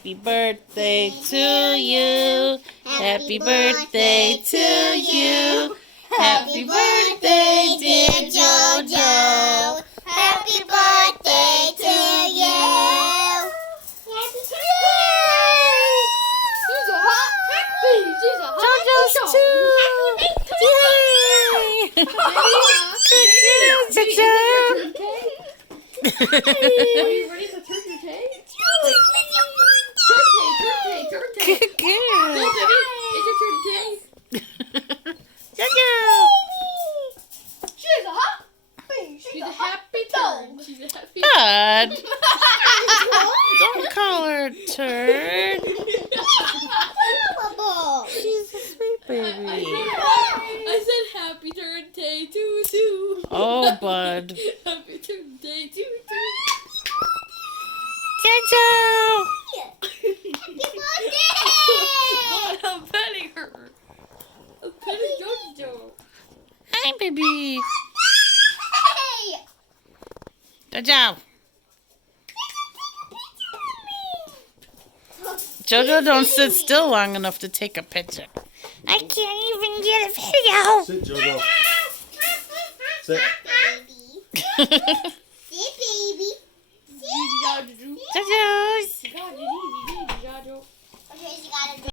Happy birthday to you. Happy birthday to you. Happy birthday, dear JoJo. Happy birthday to you. Happy JoJo's too. Yay! JoJo. Are you ready to turn your tail? Turn tail. Good Go, girl. baby. It's your turn tail. JoJo. She's a happy. She's a happy turn. She's a happy Bud. Don't call her a turd. She's a sweet baby. I said happy turn day too. Oh, Bud. Happy turn day too. JoJo. What? I'm petting her. I'm petting JoJo. Hi, baby. JoJo. JoJo don't sit still long enough to take a picture. I can't even get a video. Sit, JoJo. Sit. Baby.